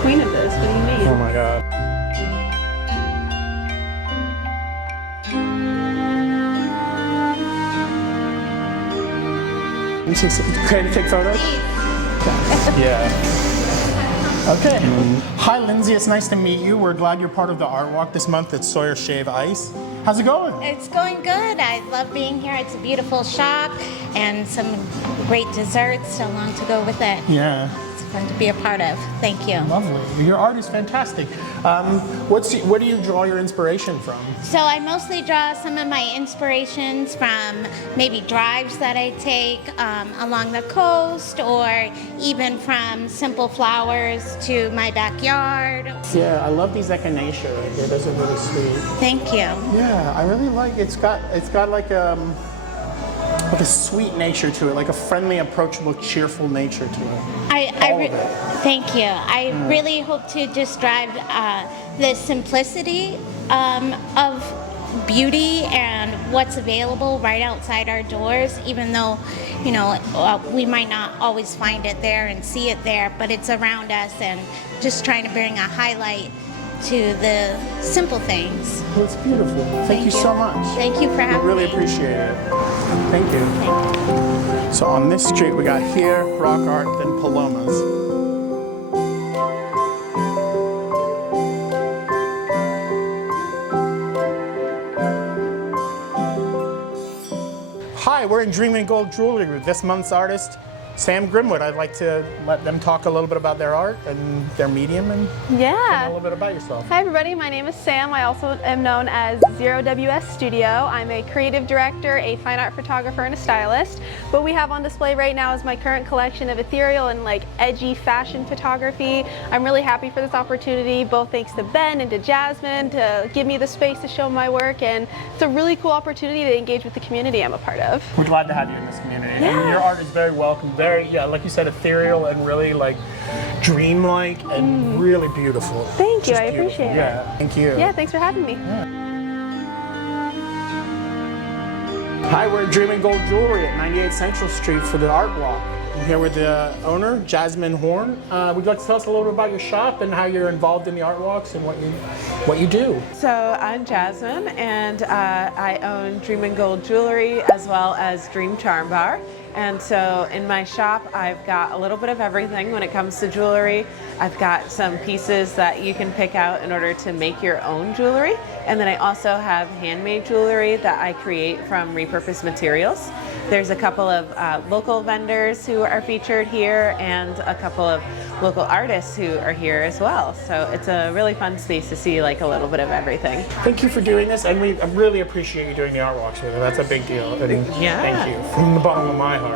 queen of this. What do you mean? Oh my God. Okay to take photos? Yeah. Okay. Hi, Lindsay. It's nice to meet you. We're glad you're part of the art walk this month at Sawyer Shave Ice. How's it going? It's going good. I love being here. It's a beautiful shop and some great desserts along to go with it. Yeah. It's fun to be a part of. Thank you. Lovely. Your art is fantastic. Where do you draw your inspiration from? So I mostly draw some of my inspirations from maybe drives that I take along the coast, or even from simple flowers to my backyard. Yeah, I love these echinacea right here. Those are really sweet. Thank you. Yeah, I really like it's got like a sweet nature to it, like a friendly, approachable, cheerful nature to it. Thank you. I really hope to just drive the simplicity of beauty and what's available right outside our doors, even though, you know, we might not always find it there and see it there, but it's around us, and just trying to bring a highlight to the simple things. Well, it's beautiful. Thank you so much. Thank you for having me. I really appreciate it. Thank you. Thank you. So on this street we got here, rock art, then Palomas. Hi, we're in Dreamin Gold Jewelry with this month's artist, Sam Grimwood. I'd like to let them talk a little bit about their art and their medium, and yeah. a little bit about yourself. Hi everybody, my name is Sam. I also am known as 0WS Studio. I'm a creative director, a fine art photographer, and a stylist. What we have on display right now is my current collection of ethereal and edgy fashion photography. I'm really happy for this opportunity, both thanks to Ben and to Jazmin, to give me the space to show my work, and it's a really cool opportunity to engage with the community I'm a part of. We're glad to have you in this community. Yeah. And your art is very welcome, yeah, like you said, ethereal and really dreamlike and really beautiful. Thank you, Just I appreciate it. Yeah, thank you. Yeah, thanks for having me. Hi, we're at Dreamin Gold Jewelry at 98 Central Street for the art walk. I'm here with the owner, Jazmin Horn. Would you like to tell us a little bit about your shop and how you're involved in the art walks and what you do? So I'm Jazmin, and I own Dreamin Gold Jewelry as well as Dream Charm Bar. And so in my shop, I've got a little bit of everything when it comes to jewelry. I've got some pieces that you can pick out in order to make your own jewelry. And then I also have handmade jewelry that I create from repurposed materials. There's a couple of local vendors who are featured here, and a couple of local artists who are here as well. So it's a really fun space to see a little bit of everything. Thank you for doing this, and I really appreciate you doing the art walks with us. That's a big deal. And Yeah. Thank you from the bottom of my heart.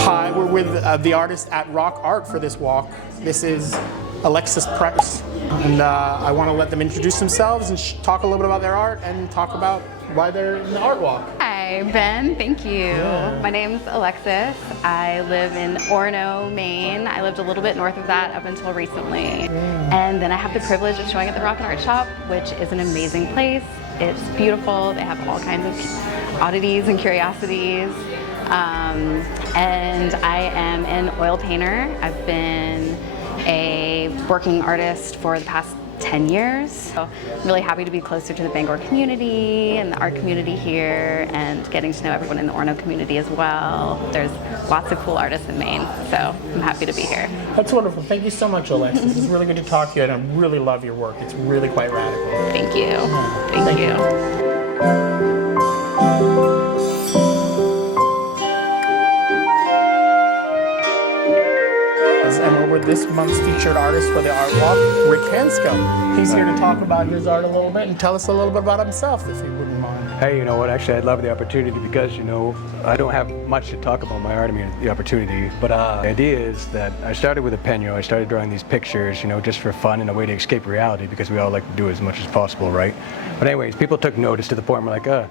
Hi, we're with the artist at Rock Art for this walk. This is Alexis Price, and I want to let them introduce themselves and talk a little bit about their art and talk about why they're in the art walk. Hi, Ben. Thank you. Yeah. My name's Alexis. I live in Orono, Maine. I lived a little bit north of that up until recently. And then I have the privilege of showing at the Rock and Art Shop, which is an amazing place. It's beautiful. They have all kinds of oddities and curiosities. And I am an oil painter. I've been a working artist for the past 10 years. So I'm really happy to be closer to the Bangor community and the art community here, and getting to know everyone in the Orono community as well. There's lots of cool artists in Maine, so I'm happy to be here. That's wonderful. Thank you so much, Alexis. It's really good to talk to you, and I really love your work. It's really quite radical. Thank you. Thank you. And we're with this month's featured artist for the art walk, Rick Hanscom. He's here to talk about his art a little bit and tell us a little bit about himself, if he wouldn't mind. Hey, you know what, actually I'd love the opportunity because, I don't have much to talk about my art, the opportunity, but the idea is that I started with a pen, I started drawing these pictures, just for fun and a way to escape reality, because we all like to do as much as possible, right? But anyways, people took notice to the point where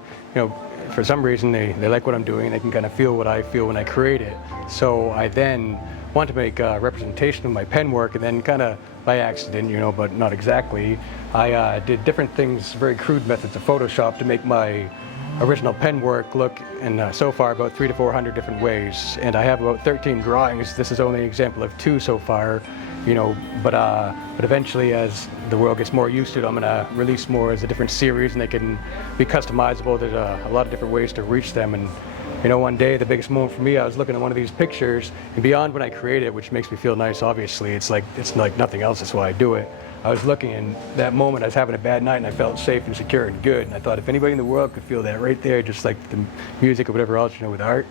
for some reason they like what I'm doing, and they can kind of feel what I feel when I create it. So I then want to make a representation of my pen work, and then kind of by accident, but not exactly, I did different things, very crude methods of Photoshop to make my original pen work look in so far about 300 to 400 different ways, and I have about 13 drawings. This is only an example of 2 so far, you know, but eventually as the world gets more used to it, I'm gonna release more as a different series, and they can be customizable. There's a lot of different ways to reach them. And you know, one day the biggest moment for me, I was looking at one of these pictures, and beyond when I create it, which makes me feel nice, obviously, it's like nothing else. That's why I do it. I was looking, and that moment I was having a bad night, and I felt safe and secure and good. And I thought, if anybody in the world could feel that right there, just like the music or whatever else, you know, with art,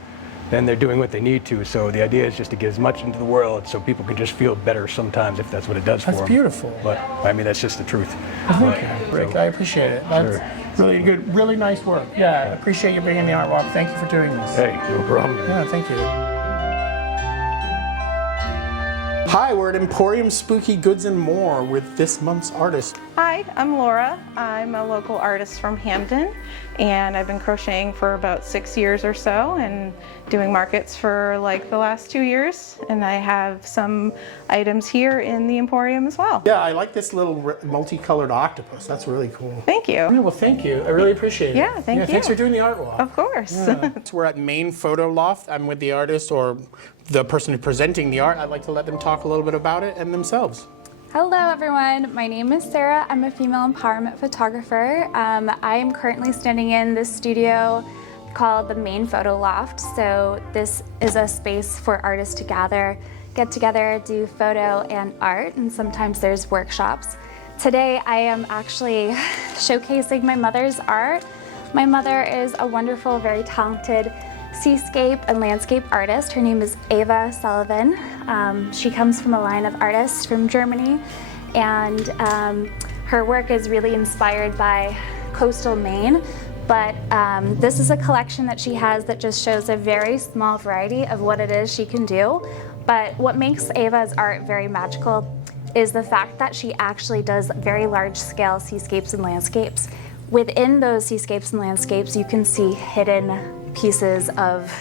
then they're doing what they need to. So the idea is just to get as much into the world so people can just feel better sometimes, if that's what it does for them. That's beautiful. But I mean, that's just the truth. Thank you, Rick. I appreciate it. That's really good, really nice work. Yeah, I appreciate you being in the art walk. Thank you for doing this. Hey, no problem. Yeah, thank you. Hi, we're at Emporium Spooky Goods and More with this month's artist. Hi, I'm Laura. I'm a local artist from Hamden, and I've been crocheting for about 6 years or so and doing markets for like the last 2 years. And I have some items here in the Emporium as well. Yeah, I like this little multicolored octopus. That's really cool. Thank you. Yeah, well, thank you. I really appreciate it. Yeah, thank you. Thanks for doing the art walk. Of course. Yeah. So we're at Maine Photo Loft. I'm with the artist or the person who's presenting the art. I'd like to let them talk a little bit about it and themselves. Hello everyone, my name is Sarah. I'm a female empowerment photographer. I am currently standing in this studio called the Maine Photo Loft. So this is a space for artists to gather, get together, do photo and art, and sometimes there's workshops. Today I am actually showcasing my mother's art. My mother is a wonderful, very talented seascape and landscape artist. Her name is Ava Sullivan. She comes from a line of artists from Germany, and her work is really inspired by coastal Maine. But this is a collection that she has that just shows a very small variety of what it is she can do. But what makes Ava's art very magical is the fact that she actually does very large-scale seascapes and landscapes. Within those seascapes and landscapes, you can see hidden pieces of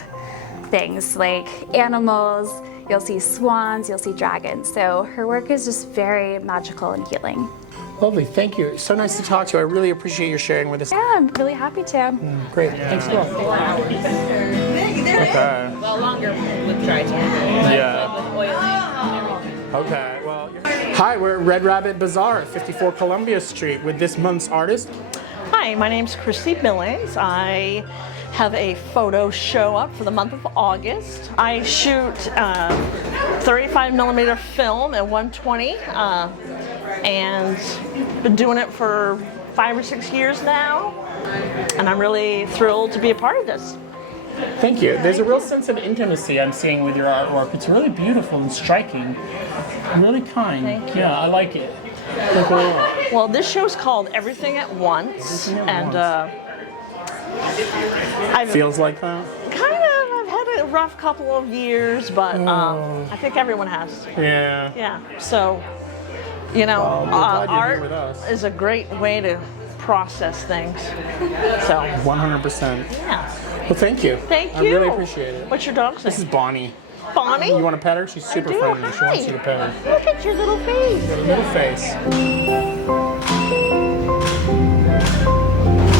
things like animals, you'll see swans, you'll see dragons. So her work is just very magical and healing. Lovely, thank you. So nice to talk to you. I really appreciate your sharing with us. Yeah, I'm really happy to. Great, thanks a lot. Okay. Well, longer with dry tan. Yeah. With oily. Okay, well. Hi, we're at Red Rabbit Bazaar at 54 Columbia Street with this month's artist. Hi, my name's Christy Billings. I have a photo show up for the month of August. I shoot 35mm film at 120 and been doing it for 5 or 6 years now, and I'm really thrilled to be a part of this. Thank you. There's a real sense of intimacy I'm seeing with your artwork. It's really beautiful and striking. Really kind. Thank you. Yeah, I like it. Well, this show's called Everything at Once, I've Feels like that? I've had a rough couple of years, but I think everyone has. Yeah. Yeah, so, you know, Well, we're glad you're here art with us. is a great way to process things. So, 100%. yeah. Well, thank you. Thank you. I really appreciate it. What's your dog's This is name? Bonnie. Bonnie? You want to pet her? She's super I do. friendly. She wants you to pet her. Look at your little face. Little face.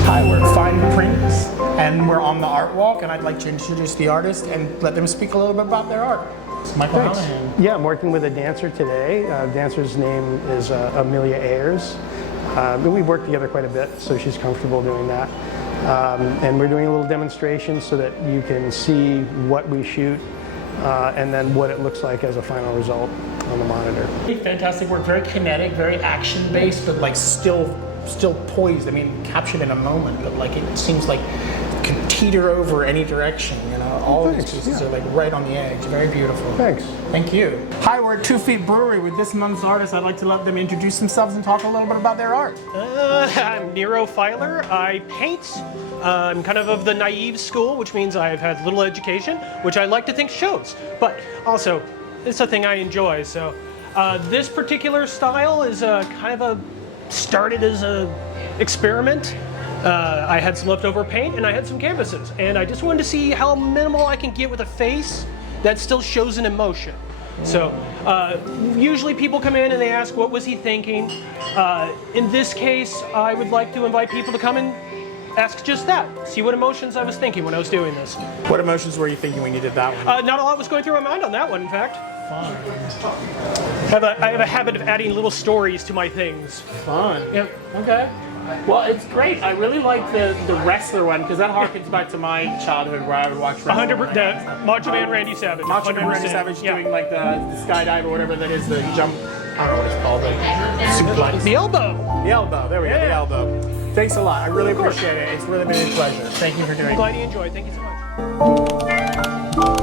Hi, we're at Fine Prints, and we're on the art walk, and I'd like to introduce the artist and let them speak a little bit about their art. Michael Thanks. Hallahan. Yeah, I'm working with a dancer today. Dancer's name is Amelia Ayers. We work together quite a bit, so she's comfortable doing that. And we're doing a little demonstration so that you can see what we shoot and then what it looks like as a final result on the monitor. Fantastic work, very kinetic, very action-based, but like still poised. I mean, captured in a moment, but like it seems like it could teeter over any direction. You know, all of these pieces are like right on the edge. Very beautiful. Thanks. Thank you. Hi, we're at 2 Feet Brewery with this month's artist. I'd like to let them introduce themselves and talk a little bit about their art. I'm Nero Filer. I paint. I'm kind of the naive school, which means I've had little education, which I like to think shows. But also, it's a thing I enjoy. So this particular style is kind of started as a experiment. I had some leftover paint and I had some canvases, and I just wanted to see how minimal I can get with a face that still shows an emotion. So usually people come in and they ask, what was he thinking? In this case, I would like to invite people to come and ask just that. See what emotions I was thinking when I was doing this. What emotions were you thinking when you did that one? Not a lot was going through my mind on that one, in fact. Fun. I have a habit of adding little stories to my things. Fun. Yep. Okay. Well, it's great. I really like the wrestler one because that harkens back to my childhood where I would watch wrestling. 100%. Macho Man Randy Savage. Macho Man Randy 100%. Savage Yeah. doing like the skydive or whatever that is, the jump. I don't know what it's called. Suplex. The elbow. The elbow. There we go. The Yeah. elbow. Thanks a lot. I really appreciate it. It's really been a pleasure. Thank you for doing it. Glad you enjoyed. Thank you so much.